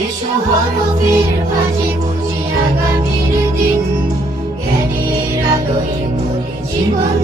এসো হরফের ভাজে বুঝে আগামীর দিন জ্ঞানের আলোয় জীবন